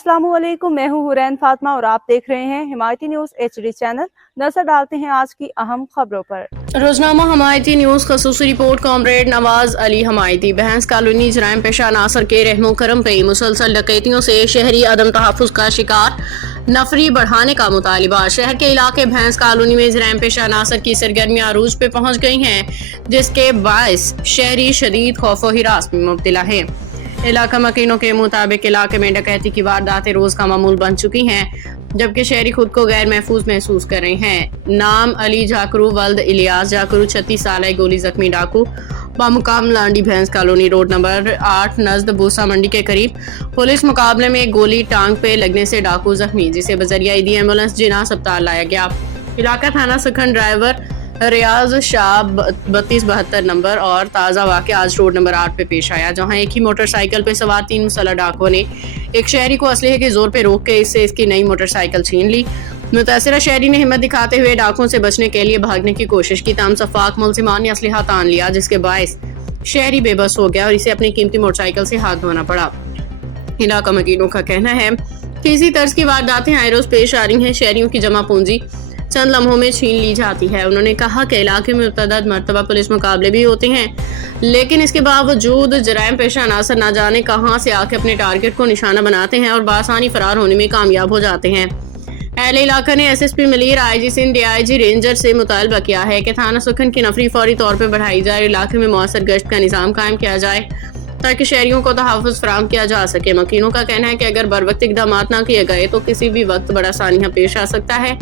अस्सलाम वालेकुम, मैं हूँ हुरैन फातिमा और आप देख रहे हैं हिमायती न्यूज़ HD चैनल। नजर डालते हैं आज की अहम खबरों पर। रोजनामा हमायती न्यूज़ खसूसी रिपोर्ट। कॉमरेड नवाज अली हमायती। भैंस कॉलोनी जराइम पेशा नासर के रहमो करम पे मुसलसल डकैतियों से शहरी अदम तहफ़्फ़ुज़ का शिकार, नफरी बढ़ाने का मुतालिबा। शहर के इलाके भैंस कॉलोनी में जराइम पेशा नासर की सरगर्मियां अरूज पे पहुंच गई हैं, जिसके बायस शहरी शदीद खौफ व हिरास में मुब्तला है। इलाका मकीनों के मुताबिक इलाके में डकैती की वारदातें रोज का मामूल बन चुकी हैं, जबकि शहरी खुद को गैर महफूज महसूस कर रहे हैं। नाम अली जाकरू वल्द इलियास जाकरू 36 साल गोली जख्मी डाकू बामुकाम लांडी भैंस कॉलोनी रोड नंबर 8 नजद बूसा मंडी के करीब। पुलिस मुकाबले में एक गोली टांग पे लगने से डाकू जख्मी, जिसे बजरिया ईदी एम्बुलेंस जिना अस्पताल लाया गया। इलाका थाना सखन ड्राइवर रियाज शाह 3272 नंबर और ताज़ा वाक़या आज रोड नंबर 8 पे पेश आया, जहां एक ही मोटरसाइकिल पे सवार 3 मुसल्लह डाकुओं ने एक शहरी को असलहे के जोर पे रोक के इससे इसकी नई मोटरसाइकिल छीन ली। मुतासिरा शहरी ने हिम्मत दिखाते हुए डाकुओं से बचने के लिए भागने की कोशिश की, ताम सफाक मुलजिमान ने असलहा तान लिया, जिसके बायस शहरी बेबस हो गया और इसे अपनी कीमती मोटरसाइकिल से हाथ धोना पड़ा। इलाका मकीनों का कहना है कि इसी तर्ज की वारदातें आए रोज पेश आ रही हैं। शहरियों की जमा पूंजी चंद लम्हों में छीन ली जाती है। उन्होंने कहा कि इलाके में मुतअद्दिद मरतबा पुलिस मुकाबले भी होते हैं, लेकिन इसके बावजूद जराइम पेशा अनासर ना जाने कहां से आके अपने टारगेट को निशाना बनाते हैं और बासानी फरार होने में कामयाब हो जाते हैं। अहले इलाका ने SSP Malir, IG Sindh, DIG ranger से मुतालबा किया है कि थाना सुखन की नफरी फौरी तौर पर बढ़ाई जाए, इलाके में मौसर गश्त का निज़ाम कायम किया जाए ताकि शहरियों को तहफ़्फ़ुज़ फराहम किया जा सके। मकीनों का कहना है कि अगर बर वक्त इक़दाम ना किए गए तो किसी भी वक्त बड़ा सानिया पेश आ सकता है।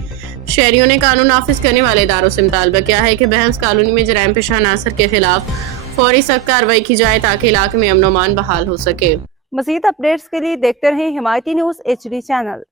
शहरियों ने कानून नाफिज करने वाले इदारों से मुतालबा किया है कि भैंस कॉलोनी में जराइम पेशा अनासर के खिलाफ फौरी सख्त कार्रवाई की जाए ताकि इलाके में अमन-ओ-अमान बहाल हो सके। मज़ीद अपडेट्स के लिए देखते रहें हिमायती न्यूज़ HD चैनल।